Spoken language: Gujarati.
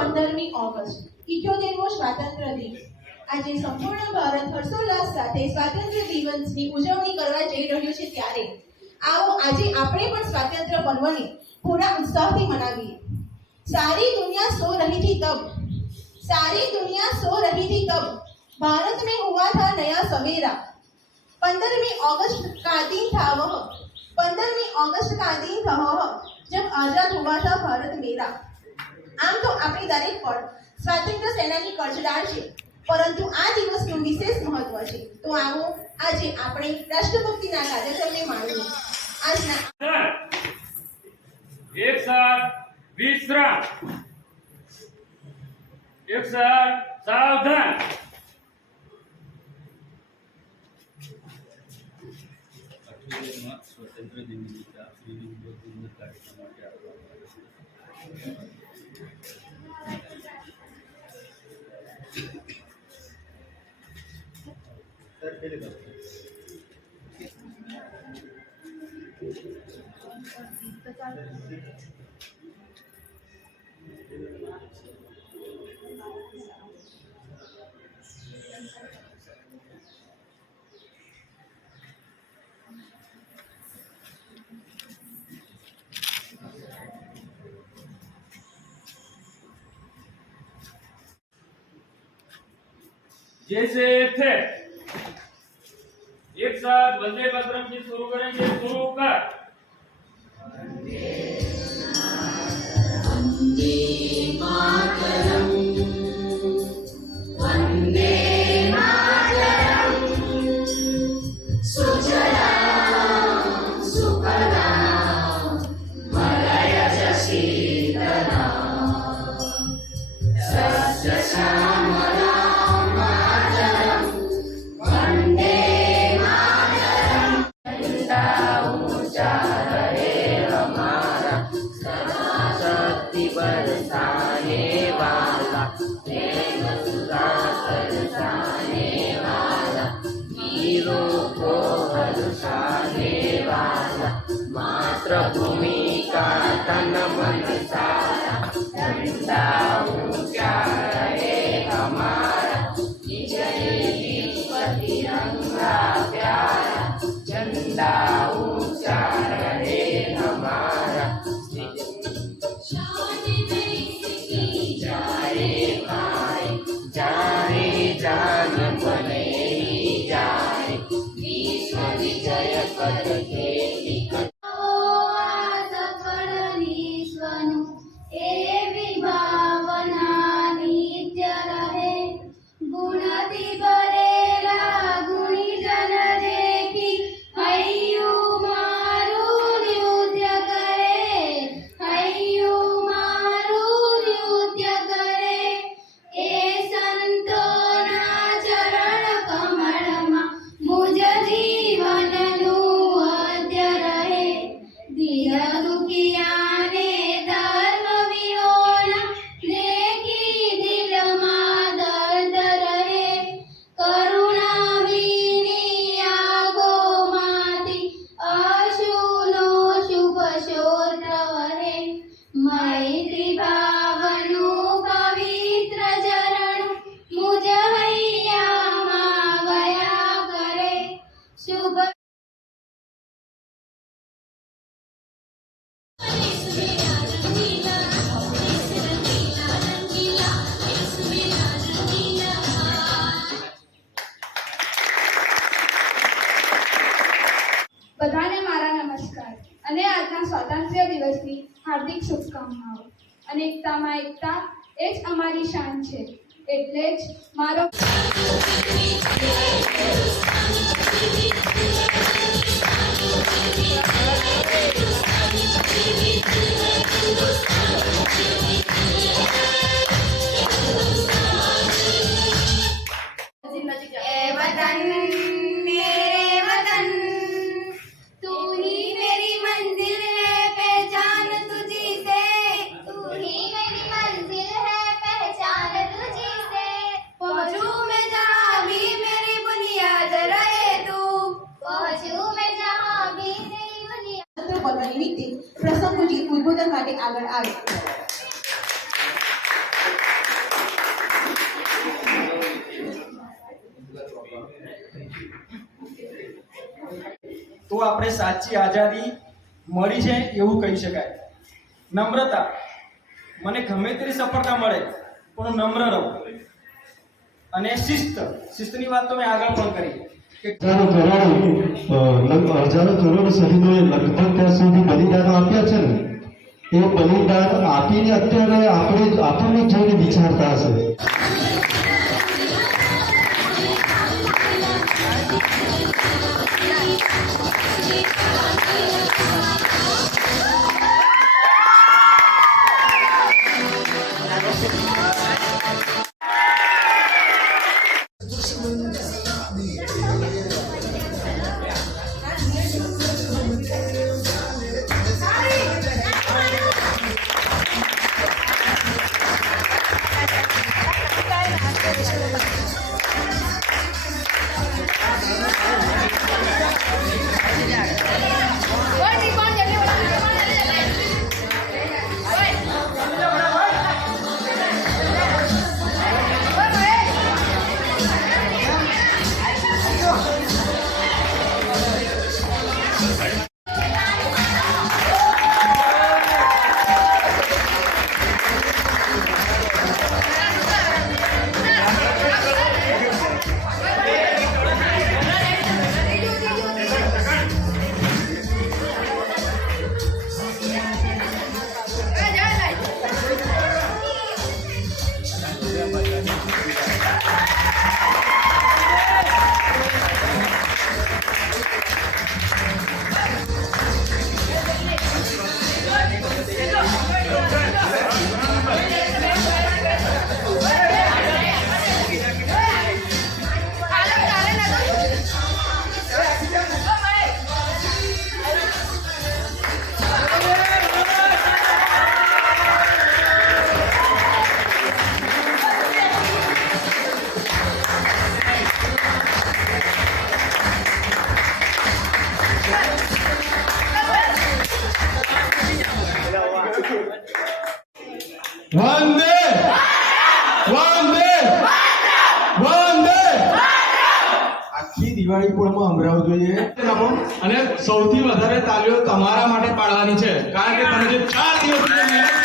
15મી ઓગસ્ટ 78મો સ્વાતંત્ર્ય દિવસ। આજે સંપૂર્ણ ભારત હર્ષોલ્લાસ સાથે સ્વાતંત્ર્ય દિવસની ઉજવણી કરવા જઈ રહ્યું છે, ત્યારે આવો આજે આપણે પણ સ્વાતંત્ર્ય પર્વને પૂરા ઉત્સાહથી મનાવીએ। सारी दुनिया सो रही थी तब, सारी दुनिया सो रही थी तब, भारत में हुआ था नया सवेरा। 15वीं अगस्त का दिन था वह, 15वीं अगस्त का दिन था वह, जब आजाद हुआ था भारत मेरा। આમ તો આપણી દરેક પળ સ્વાતંત્ર્ય સેનાની કરજદાર છે, પરંતુ આ દિવસનું વિશેષ મહત્વ છે। તો આવો આજે આપણે રાષ્ટ્રભક્તિના કાર્યક્રમને માણીએ। આજના એક સાથ વિશ્રામ, એક સાથ સાવધાન। સ્વતંત્ર દિન નિમિત્તે વિવિધ કાર્યક્રમ માટે जैसे थे। एक साथ वंदे मातरम से शुरू करेंगे, शुरू कर। वंदे मातरम, वंदे मातरम, सुजलां सुफलां मलयज शीतलां, सस्यश्यामलां बरसाने वाला, प्रेम बरसाने वाला, वीरों को हर्षाने वाला, मातृभूमि का तन मन सारा, झंडा ऊंचा रहे हमारा, विजय विश्व तिरंगा प्यारा, झंडा ऊंचा रहे हमारा। जान बने जाए, विश्व विजय करके બધાને મારા નમસ્કાર અને આજના સ્વાતંત્ર્ય દિવસની હાર્દિક શુભકામનાઓ। અનેકતામાં એકતા એ જ અમારી શાન છે, એટલે જ મારો નિમિત્તે પ્રસંગોચિત ઉદ્બોધન માટે આગળ આવે। આપણે સાચી આઝાદી મળી છે એવું કહી શકાય. નમ્રતા, મને ગમે તેટલી સફળતા મળે પણ હું નમ્ર રહું. અને શિસ્તની વાત તો મેં આગળ પણ કરી કે હજારો કરોડ શહીદોએ લગભગ ત્યાં સુધી બલિદાનો આપ્યા છે ને, એ બલિદાન આપીને અત્યારે આપણને જોઈને વિચારતા હશે. વંદે વંદે વંદે. આખી દિવાળી પૂળમાં સંભળાવવું જોઈએ. અને સૌથી વધારે તાલીઓ તમારા માટે પાડવાની છે, કારણ કે તમે જે 4 દિવસની મહેનત